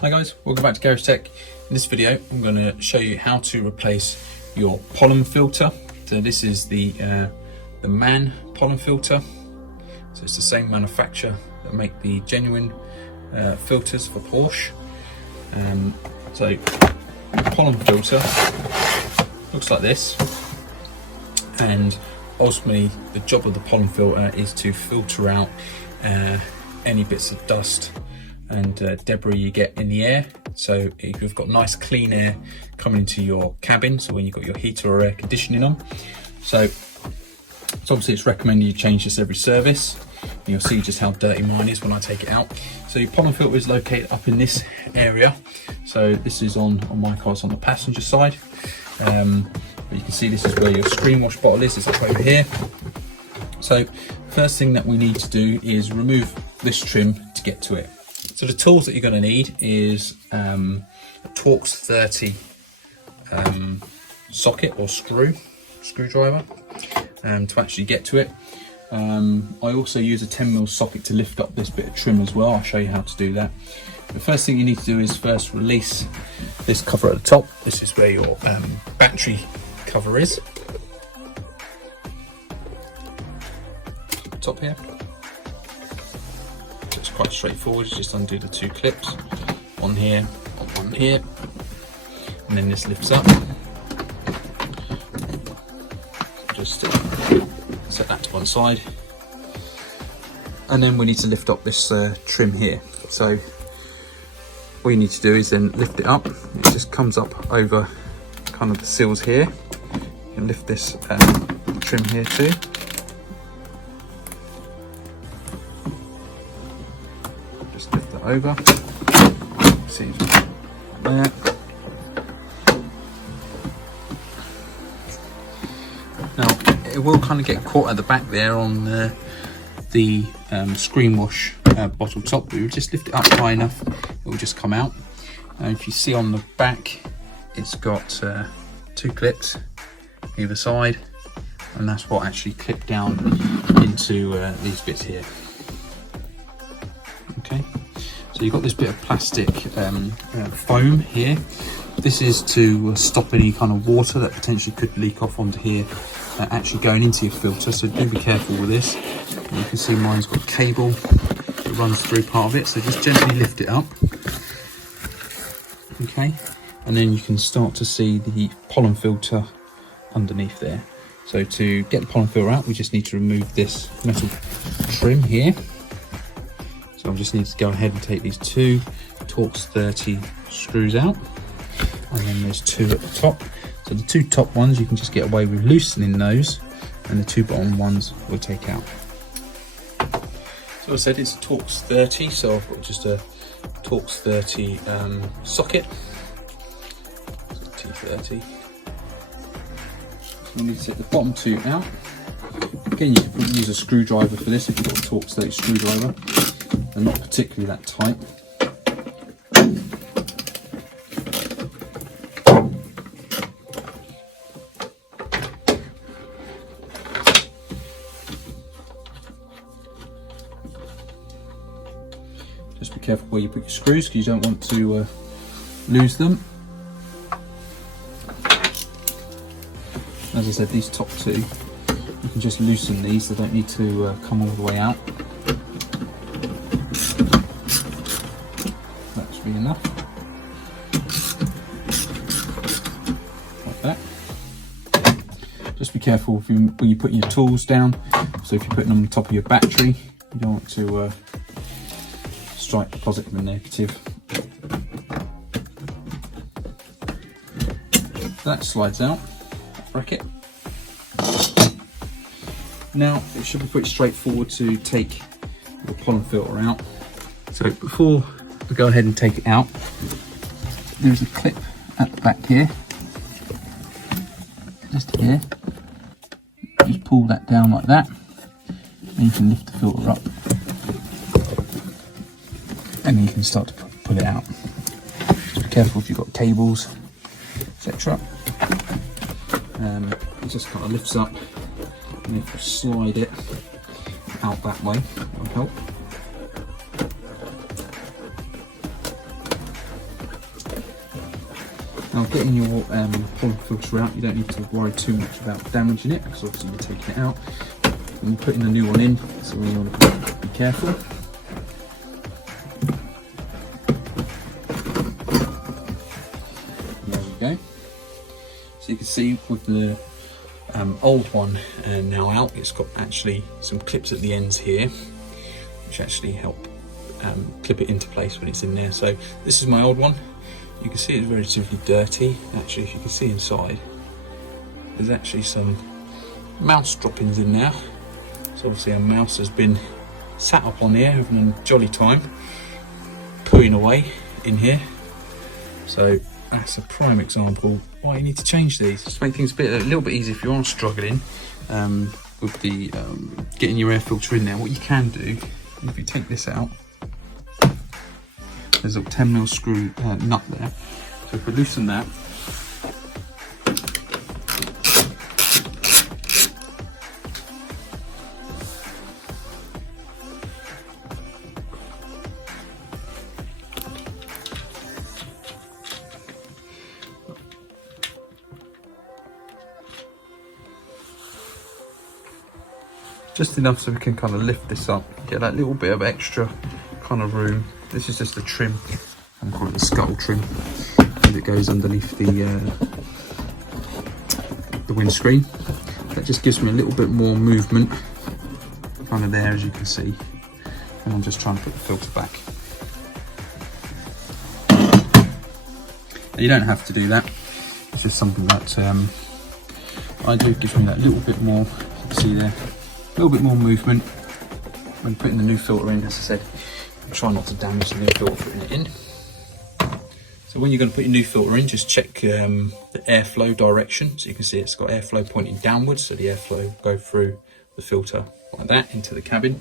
Hi guys, welcome back to GarageTech. In this video I'm going to show you how to replace your pollen filter. So this is the MAN pollen filter. So it's the same manufacturer that make the genuine filters for Porsche. So the pollen filter looks like this, and ultimately the job of the pollen filter is to filter out any bits of dust and debris you get in the air. So you've got nice clean air coming into your cabin, so when you've got your heater or air conditioning on. So obviously it's recommended you change this every service. And you'll see just how dirty mine is when I take it out. So your pollen filter is located up in this area. So this is on my car, it's on the passenger side. But you can see this is where your screen wash bottle is, it's up over here. So first thing that we need to do is remove this trim to get to it. So the tools that you're going to need is a Torx 30 socket or screwdriver to actually get to it. I also use a 10mm socket to lift up this bit of trim as well. I'll show you how to do that. The first thing you need to do is first release this cover at the top. This is where your battery cover is. Top here. So it's quite straightforward. Just undo the two clips. One here, one here, and then this lifts up. Just set that to one side, and then we need to lift up this trim here. So all you need to do is then lift it up. It just comes up over kind of the seals here. You can lift this trim here too. Just lift that over. See there. Now it will kind of get caught at the back there on the screen wash bottle top. We will just lift it up high enough, it will just come out. And if you see on the back, it's got two clips either side, and that's what actually clip down into these bits here. Okay, so you've got this bit of plastic foam here. This is to stop any kind of water that potentially could leak off onto here actually going into your filter, so do be careful with this. You can see mine's got a cable that runs through part of it, so just gently lift it up. Okay, and then you can start to see the pollen filter underneath there. So to get the pollen filter out, we just need to remove this metal trim here. So I just need to go ahead and take these two Torx 30 screws out, and then there's two at the top. So the two top ones you can just get away with loosening those, and the two bottom ones we'll take out. So I said it's a Torx 30, so I've got just a Torx 30 socket, T30. So we need to take the bottom two out. Again, you can use a screwdriver for this if you've got a Torx 30 screwdriver. They're not particularly that tight. Just be careful where you put your screws, because you don't want to lose them. As I said, these top two, you can just loosen these, they don't need to come all the way out. That should be enough. Like that. Just be careful when you're putting your tools down. So if you're putting them on top of your battery, you don't want to strike the positive and negative. That slides out, that bracket. Now it should be pretty straightforward to take the pollen filter out. So before we go ahead and take it out, there's a clip at the back here, just here. Just pull that down like that, and you can lift the filter up, and then you can start to pull it out. Just be careful if you've got cables, etc. It just kind of lifts up, and if you slide it out that way, that will help. Now getting your pollen filter out, you don't need to worry too much about damaging it, because obviously you're taking it out and you're putting the new one in, so you want to be careful. There we go. So you can see with the old one now out, it's got actually some clips at the ends here, which actually help clip it into place when it's in there. So this is my old one. You can see it's relatively dirty. Actually, if you can see inside, there's actually some mouse droppings in there. So obviously a mouse has been sat up on here having a jolly time, pooing away in here. So that's a prime example why you need to change these. Just to make things a little bit easier if you are struggling with the getting your air filter in there. What you can do, if you take this out, there's a 10mm screw nut there. So if we loosen that, just enough so we can kind of lift this up, get that little bit of extra kind of room. This is just the trim, I'm calling it the scuttle trim, as it goes underneath the windscreen. That just gives me a little bit more movement, kind of there, as you can see. And I'm just trying to put the filter back. And you don't have to do that. It's just something that I do. Gives me that little bit more. You can see there, a little bit more movement when putting the new filter in. As I said, try not to damage the new filter putting it in. So when you're going to put your new filter in, just check the airflow direction. So you can see it's got airflow pointing downwards, so the airflow will go through the filter like that into the cabin.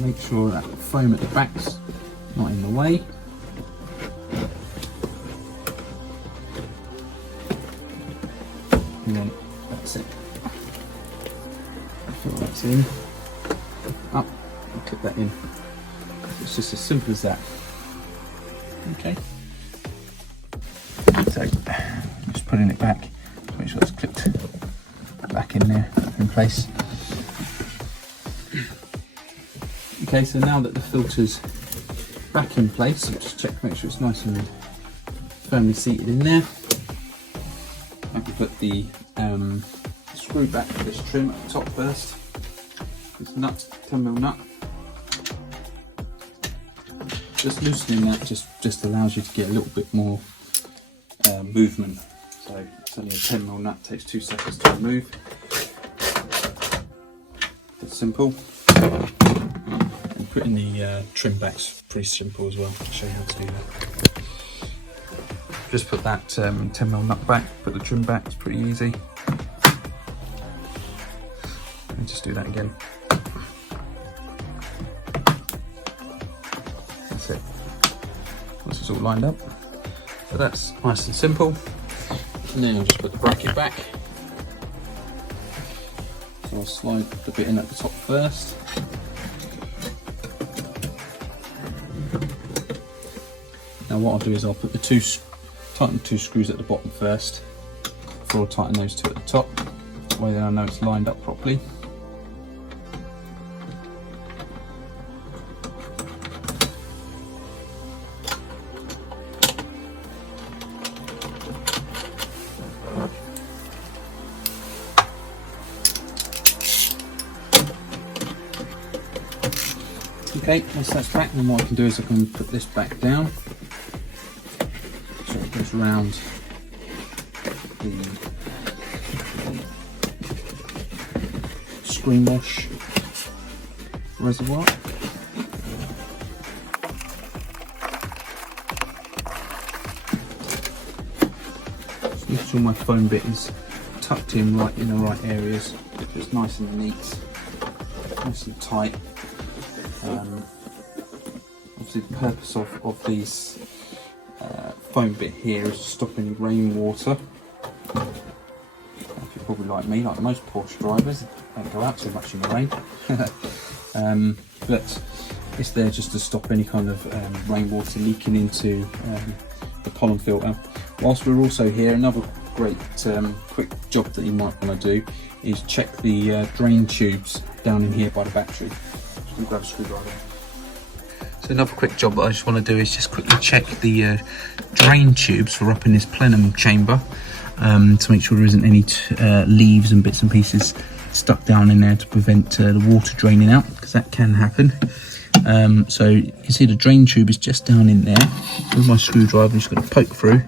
Make sure that the foam at the back's not in the way. And then that's it. Fill that in, up, and clip that in. It's just as simple as that. Okay. So just putting it back, make sure it's clipped back in there, in place. Okay, so now that the filter's back in place, I'll just check, make sure it's nice and firmly seated in there. I can put the screw back for this trim at the top first. This nut, 10mm nut. Just loosening that just allows you to get a little bit more movement. So it's only a 10mm nut, takes 2 seconds to remove. It's simple. And putting the trim back's pretty simple as well. I'll show you how to do that. Just put that 10mm nut back, put the trim back, it's pretty easy. And just do that again. That's it. Once it's all lined up. So that's nice and simple. And then I'll just put the bracket back. So I'll slide the bit in at the top first. Now what I'll do is I'll put tighten the 2 screws at the bottom first, before I'll tighten those 2 at the top. That way then I know it's lined up properly. Okay, once that's back, then what I can do is I can put this back down. So it goes around the screen wash reservoir. Just make sure my foam bit is tucked in right in the right areas. So it's nice and neat, nice and tight. Obviously the purpose of these foam bit here is to stop any rainwater. If you're probably like me, like most Porsche drivers, don't go out too much in the rain. But it's there just to stop any kind of rainwater leaking into the pollen filter. Whilst we're also here, another great quick job that you might want to do is check the drain tubes down in here by the battery. Just gonna grab a screwdriver. So another quick job that I just want to do is just quickly check the drain tubes for up in this plenum chamber, to make sure there isn't any leaves and bits and pieces stuck down in there to prevent the water draining out, because that can happen. So you can see the drain tube is just down in there. With my screwdriver, I'm just going to poke through.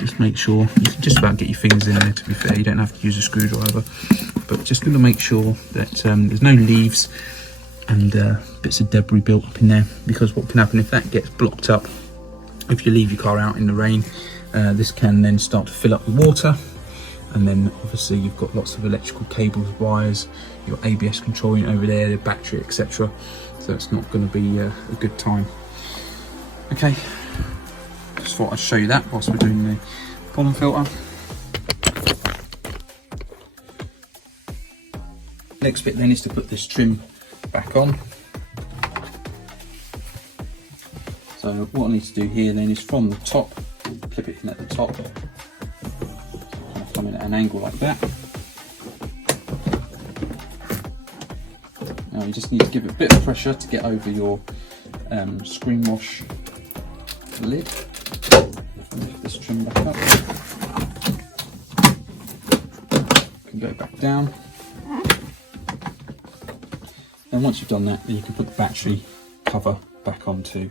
Just make sure, you can just about get your fingers in there, to be fair, you don't have to use a screwdriver. But just going to make sure that there's no leaves and bits of debris built up in there, because what can happen if that gets blocked up, if you leave your car out in the rain, this can then start to fill up with water, and then obviously you've got lots of electrical cables, wires, your ABS control unit over there, the battery, etc. So it's not going to be a good time. Okay, just thought I'd show you that whilst we're doing the pollen filter. Next bit then is to put this trim back on. So what I need to do here then is from the top, clip it in at the top, kind of come in at an angle like that. Now you just need to give it a bit of pressure to get over your screen wash lid. Lift this trim back up. Can go back down. And once you've done that, then you can put the battery cover back on too.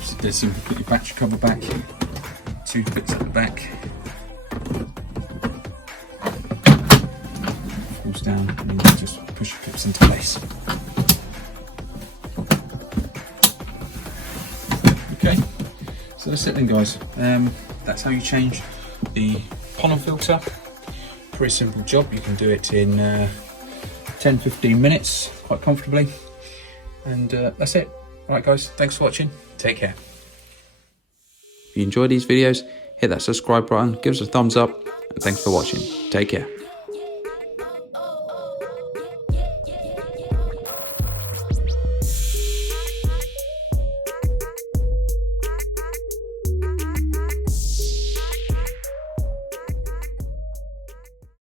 Just dead simple, put your battery cover back, 2 bits at the back, pulls down, and then you just push your clips into place. Okay, so that's it then guys. That's how you change the pollen filter. Pretty simple job, you can do it in 10-15 minutes quite comfortably, and that's it. Alright guys, thanks for watching, take care. If you enjoy these videos, hit that subscribe button, give us a thumbs up, and thanks for watching. Take care.